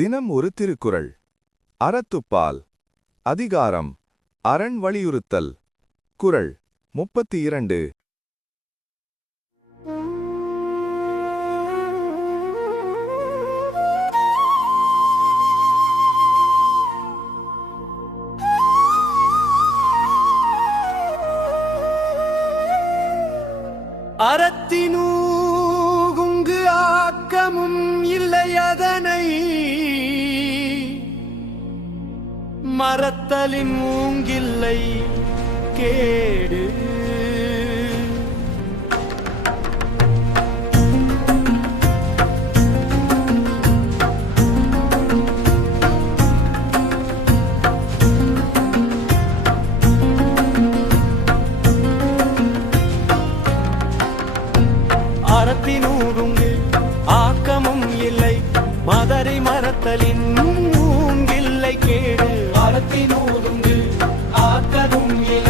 தினம் ஒரு திருக்குறள். அறத்துப்பால். அதிகாரம். அரண் வலியுறுத்தல். குறள். முப்பத்தி இரண்டு அறத்தினூகுங்கு ஆக்கமும் மறத்தலின் மூங்கில்லை கேடு. அறத்தினூடுங்கு ஆக்கமும் இல்லை. மதரை மறத்தலின் இல்லை கேடு. அறத்தினூதுங்கு ஆக்கதும் இல்லை.